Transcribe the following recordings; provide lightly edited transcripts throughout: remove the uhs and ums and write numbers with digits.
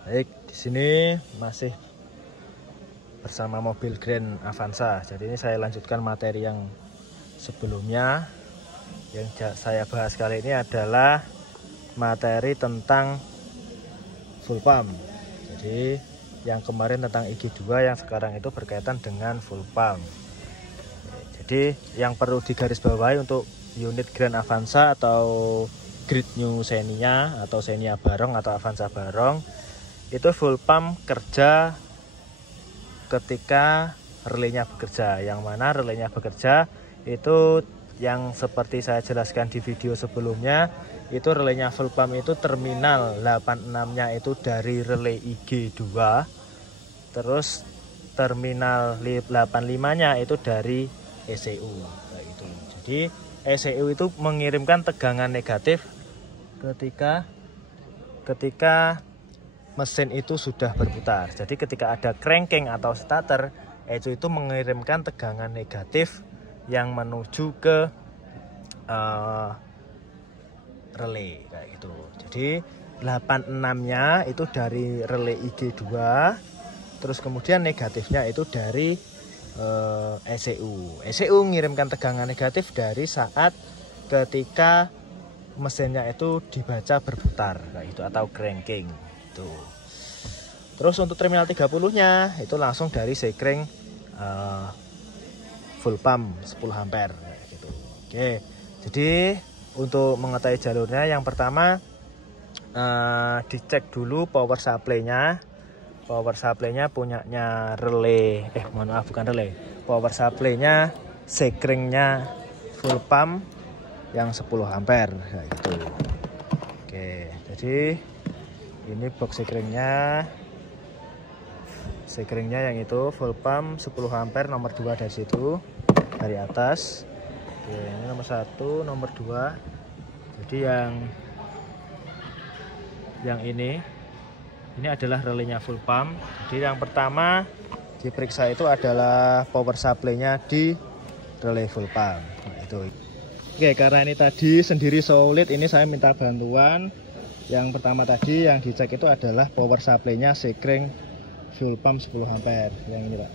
Baik, di sini masih bersama mobil Grand Avanza. Jadi ini saya lanjutkan materi yang sebelumnya. Yang saya bahas kali ini adalah materi tentang full pump. Jadi yang kemarin tentang IG2, yang sekarang itu berkaitan dengan full pump. Jadi yang perlu digarisbawahi untuk unit Grand Avanza atau Grid New Xenia atau Xenia Barong atau Avanza Barong itu full pump kerja ketika relaynya bekerja. Yang mana relaynya bekerja itu yang seperti saya jelaskan di video sebelumnya, itu relaynya full pump itu terminal 86-nya itu dari relay IG2, terus terminal 85-nya itu dari ECU gitu. Jadi ECU itu mengirimkan tegangan negatif ketika mesin itu sudah berputar. Jadi ketika ada cranking atau starter, ECU itu mengirimkan tegangan negatif yang menuju ke relay kayak gitu. Jadi 86-nya itu dari relay IG2, terus kemudian negatifnya itu dari ECU. ECU mengirimkan tegangan negatif dari saat ketika mesinnya itu dibaca berputar kayak gitu atau cranking itu. Terus untuk terminal 30-nya itu langsung dari sekring full pump 10 ampere gitu. Oke. Jadi untuk mengetahui jalurnya, yang pertama dicek dulu power supply-nya. Power supply-nya punyanya relay, bukan relay. Power supply-nya sekringnya full pump yang 10 ampere kayak gitu. Oke, jadi ini box sekringnya. Sekringnya yang itu full pump 10 ampere nomor 2 dari situ, dari atas. Oke, ini nomor 1, nomor 2. Jadi yang ini adalah relaynya full pump. Jadi yang pertama diperiksa itu adalah power supply-nya di relay full pump. Nah, itu. Oke, karena ini tadi sendiri solid, ini saya minta bantuan. Yang pertama tadi yang dicek itu adalah power supply-nya sekring full pump 10 ampere. Yang ini, Pak.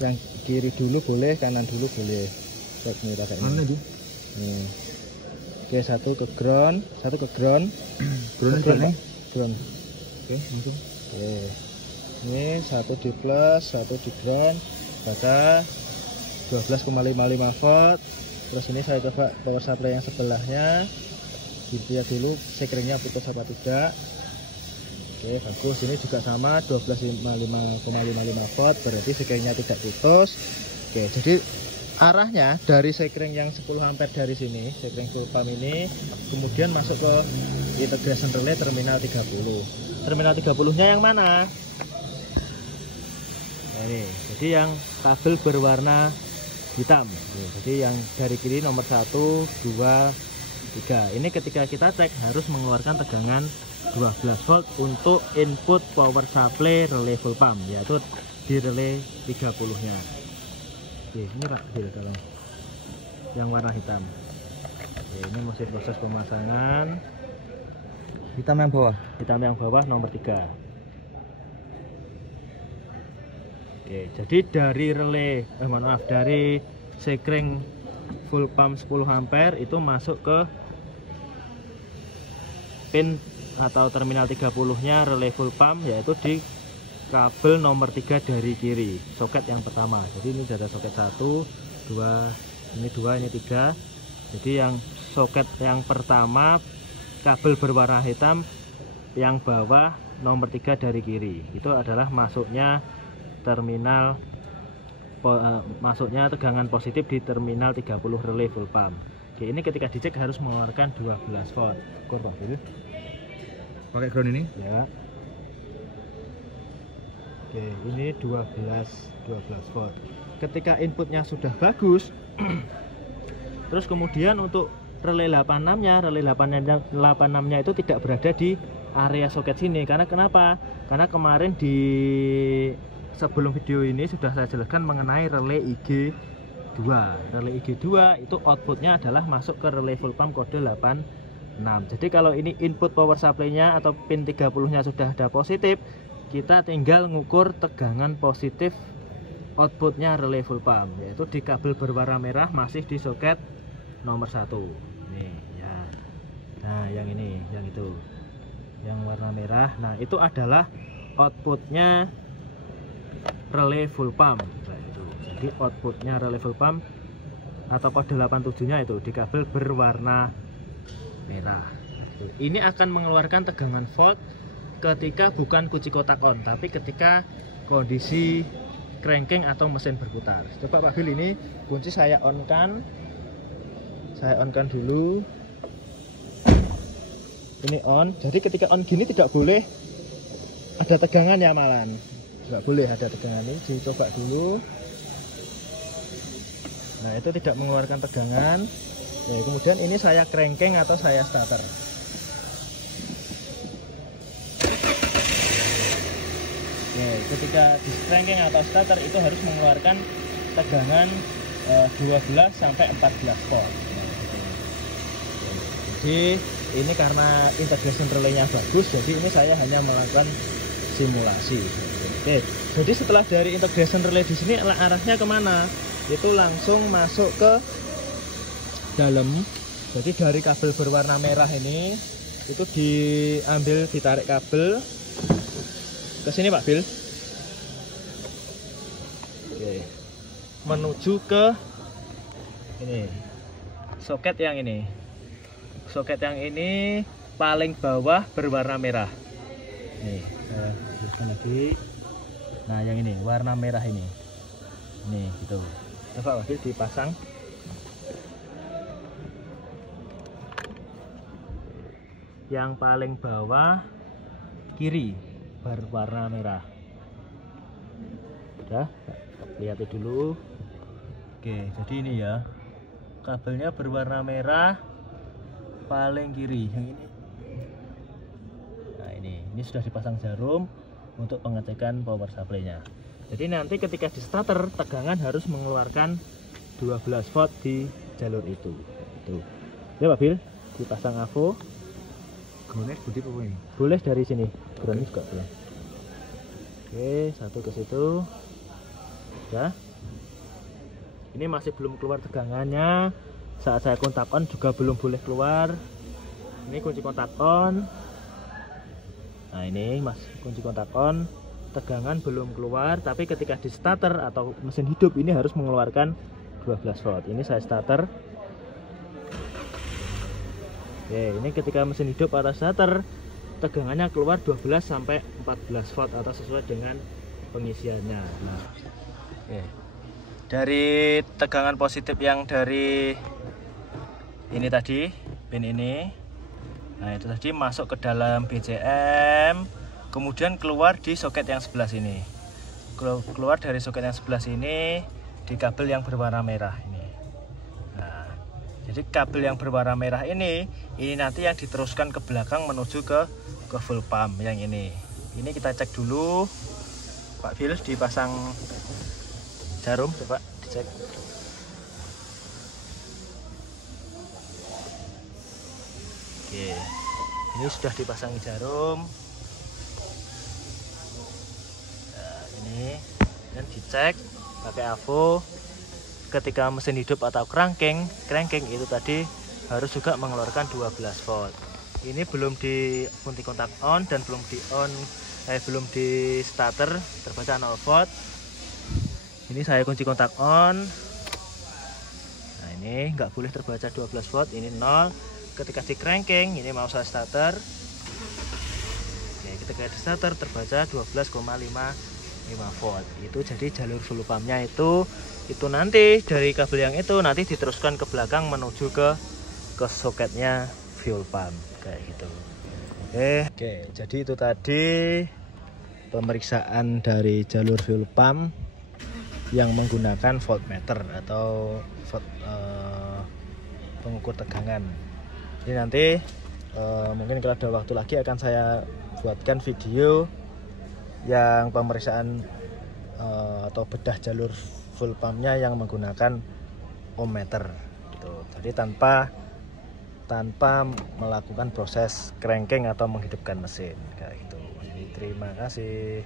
Yang kiri dulu boleh, kanan dulu boleh. Cek nih pakainya. Mana itu? Nih. Oke, satu ke ground. Ground. Oke, langsung. Oke. Ini satu di plus, satu di ground. Baca 12,55 volt. Terus ini saya coba power supply yang sebelahnya, dilihat dulu sekringnya putus apa tidak. Oke, bagus. Ini juga sama 12,55 volt, berarti sekringnya tidak putus. Oke, jadi arahnya dari sekring yang 10 ampere dari sini, sekring full pump ini, kemudian masuk ke integration relay terminal 30. Terminal 30-nya yang mana? Nah, ini. Jadi yang kabel berwarna hitam. Jadi yang dari kiri nomor 1, 2, 3. Ini ketika kita cek harus mengeluarkan tegangan 12 volt untuk input power supply relay full pump, yaitu di relay 30-nya. Oke, ini Pak, tolong. Yang warna hitam. Oke, ini masih proses pemasangan. Hitam yang bawah. Hitam yang bawah nomor 3. Oke, jadi dari relay, dari sekring full pump 10 ampere itu masuk ke pin atau terminal 30-nya relay full pump, yaitu di kabel nomor 3 dari kiri, soket yang pertama. Jadi ini ada soket 1, 2, ini 2, ini 3. Jadi yang soket yang pertama kabel berwarna hitam yang bawah nomor 3 dari kiri, itu adalah masuknya terminal, masuknya tegangan positif di terminal 30 relay full pump. Oke, ini ketika dicek harus mengeluarkan 12 volt. Pakai ground ini? Ya. Oke, ini 12 volt. Ketika inputnya sudah bagus, terus kemudian untuk relay 86-nya, relay 86-nya itu tidak berada di area soket sini. Karena kenapa? Karena kemarin di sebelum video ini sudah saya jelaskan mengenai relay IG2. Relay IG2 itu outputnya adalah masuk ke relay full pump kode 86. 6. Jadi kalau ini input power supply-nya atau pin 30-nya sudah ada positif, kita tinggal ngukur tegangan positif outputnya relay full pump, yaitu di kabel berwarna merah masih di soket nomor 1. Nih ya. Nah yang ini, yang itu, yang warna merah. Nah itu adalah outputnya relay full pump. Nah, itu. Jadi outputnya relay full pump atau kode 87 nya itu di kabel berwarna merah. Ini akan mengeluarkan tegangan volt ketika bukan kunci kotak on, tapi ketika kondisi cranking atau mesin berputar. Coba Pak Bil, ini kunci saya on kan. Saya on kan dulu. Ini on. Jadi ketika on gini tidak boleh ada tegangan ya malan. Nggak boleh ada tegangan ini. Dicoba dulu. Nah itu tidak mengeluarkan tegangan. Nah, kemudian ini saya cranking atau saya starter. Nah, ketika di cranking atau starter itu harus mengeluarkan tegangan 12 sampai 14 volt. Nah, jadi ini karena integration relay-nya bagus, jadi ini saya hanya melakukan simulasi. Oke, jadi setelah dari integration relay di sini arahnya kemana? Itu langsung masuk ke dalam. Jadi dari kabel berwarna merah ini itu diambil, ditarik kabel ke sini Pak Bil. Oke. Menuju ke ini soket yang ini. Soket yang ini paling bawah berwarna merah. Nih, saya lanjutkan lagi. Nah, yang ini warna merah ini. Nih, gitu. Coba Pak Bil dipasang. Yang paling bawah kiri berwarna merah. Udah, lihat dulu. Oke, jadi ini ya. Kabelnya berwarna merah paling kiri yang ini. Nah, ini sudah dipasang jarum untuk pengecekan power supply-nya. Jadi nanti ketika di starter tegangan harus mengeluarkan 12 volt di jalur itu. Itu. Ya Pak Bil, dipasang AVO. Boleh dari sini, groundnya juga boleh. Oke, satu ke situ. Ya. Ini masih belum keluar tegangannya. Saat saya kontak on juga belum boleh keluar. Ini kunci kontak on. Nah ini mas, kunci kontak on. Tegangan belum keluar, tapi ketika di starter atau mesin hidup ini harus mengeluarkan 12 volt. Ini saya starter. Oke, ini ketika mesin hidup atau starter tegangannya keluar 12 sampai 14 volt atau sesuai dengan pengisiannya. Nah, oke. Dari tegangan positif yang dari ini tadi, pin ini. Nah, itu tadi masuk ke dalam BCM, kemudian keluar di soket yang sebelah sini. Keluar dari soket yang sebelah sini di kabel yang berwarna merah ini. Jadi kabel yang berwarna merah ini nanti yang diteruskan ke belakang menuju ke full pump yang ini. Ini kita cek dulu. Pak Bil dipasang jarum, coba dicek. Oke. Ini sudah dipasang jarum. Nah, ini dan dicek pakai AVO. Ketika mesin hidup atau cranking itu tadi harus juga mengeluarkan 12 volt. Ini belum di kunci kontak on dan belum di starter, terbaca 0 volt. Ini saya kunci kontak on. Nah, ini nggak boleh terbaca 12 volt, ini 0. Ketika di cranking ini mau saya starter. Oke, ketika di starter terbaca 12,5 volt. Itu jadi jalur full pumpnya itu nanti dari kabel yang itu nanti diteruskan ke belakang menuju ke soketnya fuel pump kayak gitu. Oke, jadi itu tadi pemeriksaan dari jalur fuel pump yang menggunakan voltmeter atau pengukur tegangan. Jadi nanti mungkin kalau ada waktu lagi akan saya buatkan video yang pemeriksaan atau bedah jalur full pumpnya yang menggunakan ohmmeter gitu. Jadi tanpa tanpa melakukan proses cranking atau menghidupkan mesin kayak gitu. Jadi terima kasih.